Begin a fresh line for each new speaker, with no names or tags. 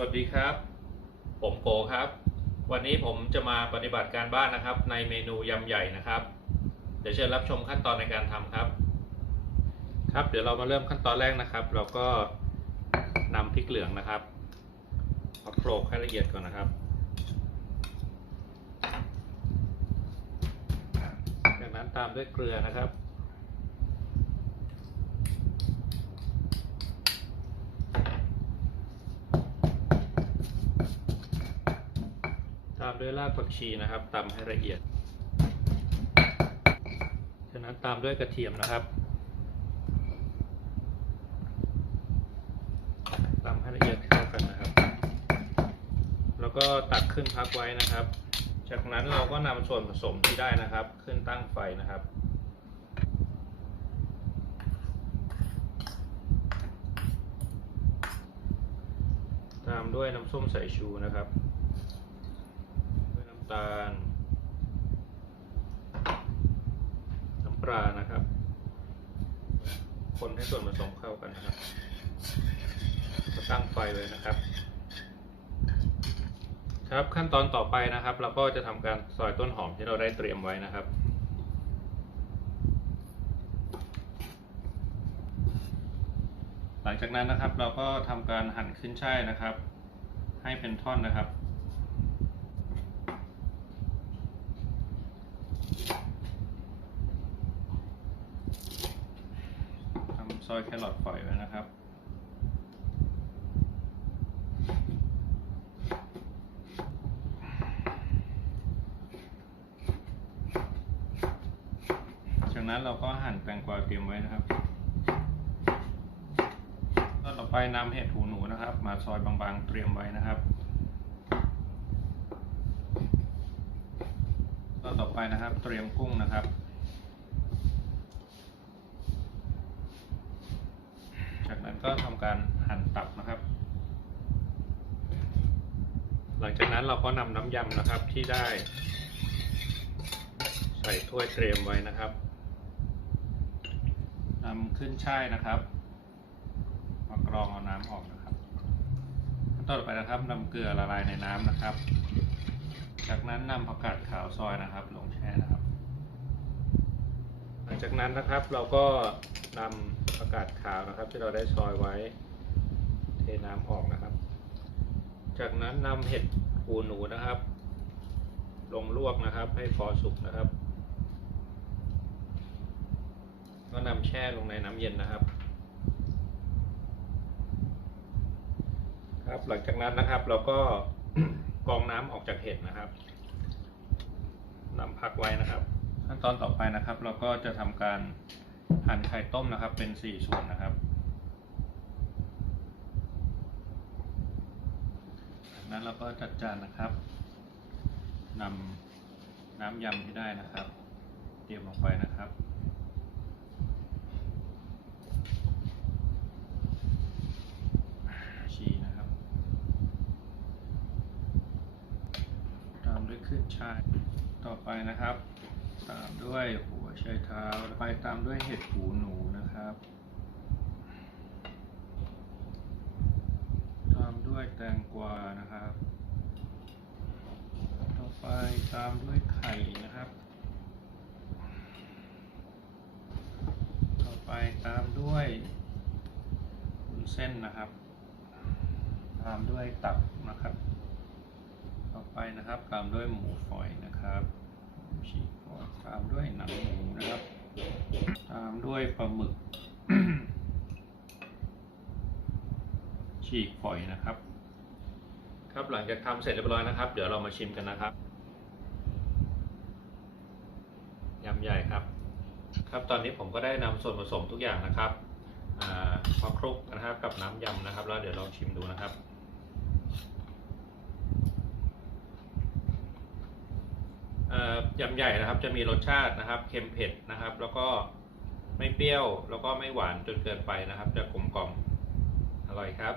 วัสดีครับ ผมโกครับ วันนี้ผมจะมาปฏิบัติการบ้านนะครับ ในเมนูยำใหญ่นะครับ เดี๋ยวเชิญรับชมขั้นตอนในการทำครับ ครับ เดี๋ยวเรามาเริ่มขั้นตอนแรกนะครับ เราก็นำพริกเหลืองนะครับมาโขลกให้ละเอียดก่อนนะครับจากนั้นตามด้วยเกลือนะครับ ตาม ด้วยรากผักชีนะครับตำให้ละเอียด จากนั้นตามด้วยกระเทียมนะครับตำให้ละเอียดเข้ากันนะครับ แล้วก็ตักขึ้นพักไว้นะครับ จากนั้นเราก็นำส่วนผสมที่ได้นะครับ ขึ้นตั้งไฟนะครับตามด้วยน้ำส้มสายชูนะครับำตาล น้ำปลานะครับ คนให้ส่วนผสมเข้ากันนะครับก็ตั้งไฟเลยนะครับ ครับขั้นตอนต่อไปนะครับ เราก็จะทำการซอยต้นหอมที่เราได้เตรียมไว้นะครับหลังจากนั้นนะครับเราก็ทำการหั่นขึ้นช่ายนะครับ ให้เป็นท่อนนะครับ ทำ ซอยแครอทฝอยไว้นะครับ จากนั้นเราก็หั่นแตงกวาเตรียมไว้นะครับต่อไปนำเห็ดหูหนูนะครับ มาซอยบางๆเตรียมไว้นะครับต่อไปนะครับ เตรียมกุ้งนะครับ จากนั้นก็ทำการหั่นตับนะครับ หลังจากนั้นเราก็นำน้ำยำนะครับที่ได้ ใส่ถ้วยเตรียมไว้นะครับนำขึ้นช่ายนะครับมากรองเอาน้ำออกนะครับขั้นตอนต่อไปนะครับนำเกลือละลายในน้ำนะครับ จากนั้นนำผักกาดขาวซอยนะครับ ลงแช่นะครับ หลังจากนั้นนะครับเราก็ นำผักกาดขาวนะครับ ที่เราได้ซอยไว้ เทน้ำออกนะครับ จากนั้นนำเห็ดหูหนูนะครับ ลงลวกนะครับ ให้พอสุกนะครับก็นำแช่ลงในน้ำเย็นนะครับ ครับหลังจากนั้นนะครับ เราก็กรองน้ำออกจากเห็ดนะครับนำพักไว้นะครับ ขั้นตอนต่อไปนะครับ เราก็จะทำการ หั่นไข่ต้มนะครับ เป็นสี่ส่วนนะครับ จากนั้นเราก็จัดจานนะครับนำน้ำยำที่ได้นะครับ เตรียมลงไปนะครับชีนะครับ ตามด้วยขึ้นชายต่อไปนะครับ ตามด้วยหัวไชเท้าไปตามด้วยเห็ดหูหนูนะครับ ตามด้วยแตงกวานะครับ ต่อไปตามด้วยไข่นะครับ ต่อไปตามด้วยวุ้นเส้นนะครับ ตามด้วยตับนะครับ ต่อไปนะครับตามด้วยหมูฝอยนะครับ ฉีกฝอยตามด้วยหนังหมูนะครับ ตามด้วยปลาหมึก ฉีกฝอยนะครับ ครับหลังจากทำเสร็จเรียบร้อยนะครับ เดี๋ยวเรามาชิมกันนะครับยำใหญ่ครับ ครับตอนนี้ผมก็ได้นำส่วนผสมทุกอย่างนะครับมาคลุกนะครับกับน้ำยำนะครับ แล้วเดี๋ยวลองชิมดูนะครับ เอ่อ ยำใหญ่นะครับจะมีรสชาตินะครับเค็มเผ็ดนะครับ แล้วก็ไม่เปรี้ยวแล้วก็ไม่หวานจนเกินไปนะครับ จะกลมกล่อมอร่อยครับ